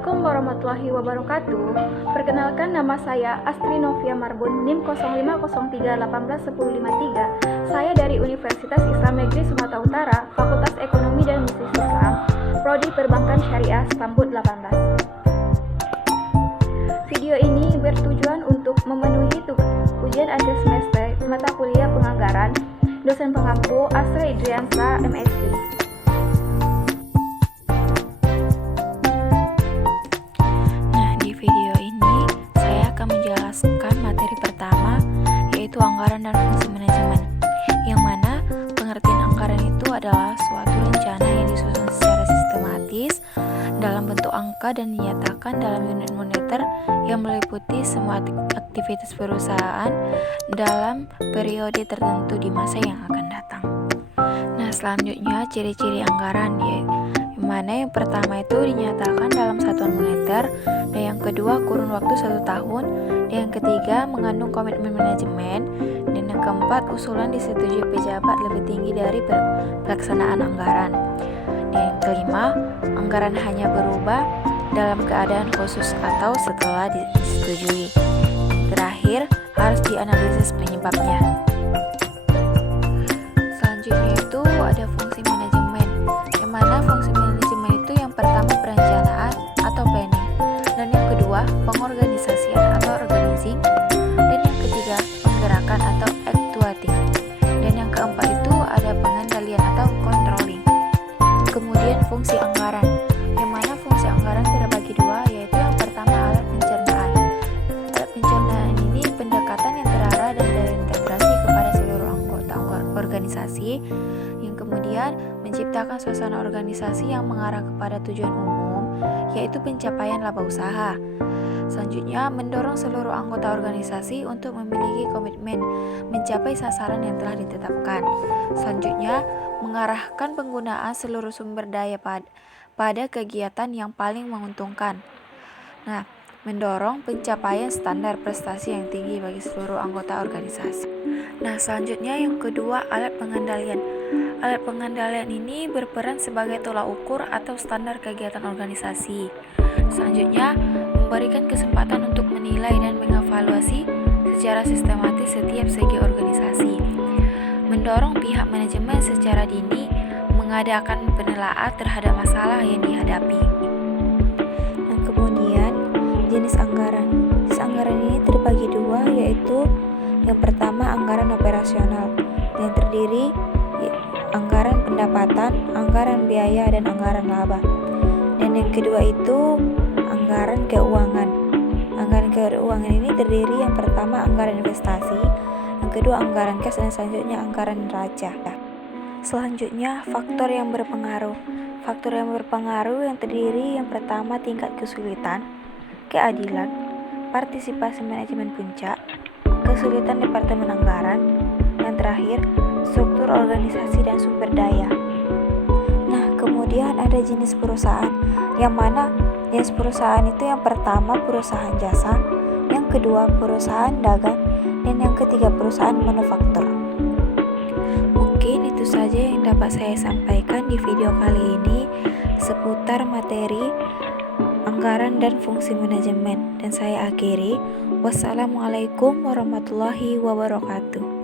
Assalamualaikum warahmatullahi wabarakatuh. Perkenalkan, nama saya Astri Novia Marbun, NIM 0503181053. Saya dari Universitas Islam Negeri Sumatera Utara, Fakultas Ekonomi dan Bisnis Islam, Prodi Perbankan Syariah Stambul 18. Video ini bertujuan untuk memenuhi ujian akhir semester mata kuliah penganggaran. Dosen pengampu Asra Idriansa, MSc. Menjelaskan materi pertama, yaitu anggaran dan fungsi manajemen, yang mana pengertian anggaran itu adalah suatu rencana yang disusun secara sistematis dalam bentuk angka dan dinyatakan dalam unit moneter yang meliputi semua aktivitas perusahaan dalam periode tertentu di masa yang akan datang. Nah, selanjutnya ciri-ciri anggaran, yang mana yang pertama itu dinyatakan dalam satuan moneter, dan yang kedua kurun waktu 1 tahun, dan yang ketiga mengandung komitmen manajemen, dan yang keempat usulan disetujui pejabat lebih tinggi dari pelaksanaan anggaran, dan yang kelima anggaran hanya berubah dalam keadaan khusus atau setelah disetujui. Terakhir harus dianalisis penyebabnya. Selanjutnya itu ada fungsi manajemen, yang mana fungsi manajemen itu yang pertama perencanaan atau planning, dan yang kedua pengorganisasian atau organizing, dan yang ketiga penggerakan atau actuating, dan yang keempat itu ada pengendalian atau controlling. Kemudian fungsi anggaran, yang mana fungsi anggaran terbagi dua, yaitu yang pertama alat pencernaan. Alat pencernaan ini pendekatan yang terarah dan terintegrasi kepada seluruh anggota organisasi, yang kemudian menciptakan suasana organisasi yang mengarah kepada tujuan umum, yaitu pencapaian laba usaha. Selanjutnya, mendorong seluruh anggota organisasi untuk memiliki komitmen mencapai sasaran yang telah ditetapkan. Selanjutnya, mengarahkan penggunaan seluruh sumber daya pada kegiatan yang paling menguntungkan. Nah, mendorong pencapaian standar prestasi yang tinggi bagi seluruh anggota organisasi. Nah, selanjutnya yang kedua, alat pengendalian. Alat pengendalian ini berperan sebagai tolak ukur atau standar kegiatan organisasi. Selanjutnya, memberikan kesempatan untuk menilai dan mengevaluasi secara sistematis setiap segi organisasi. Mendorong pihak manajemen secara dini mengadakan penelaahan terhadap masalah yang dihadapi. Nah, kemudian jenis anggaran. Jenis anggaran ini terbagi dua, yaitu yang pertama anggaran operasional, yang terdiri anggaran pendapatan, anggaran biaya, dan anggaran laba. Dan yang kedua itu anggaran keuangan. Anggaran keuangan ini terdiri yang pertama anggaran investasi, yang kedua anggaran kas, dan selanjutnya anggaran neraca. Selanjutnya faktor yang berpengaruh. Faktor yang berpengaruh yang terdiri yang pertama tingkat kesulitan, keadilan, partisipasi manajemen puncak, kesulitan departemen anggaran, yang terakhir struktur organisasi dan sumber daya. Nah, kemudian ada jenis perusahaan, yang mana jenis perusahaan itu yang pertama perusahaan jasa, yang kedua perusahaan dagang, dan yang ketiga perusahaan manufaktur. Mungkin itu saja yang dapat saya sampaikan di video kali ini seputar materi anggaran dan fungsi manajemen, dan saya akhiri. Wassalamualaikum warahmatullahi wabarakatuh.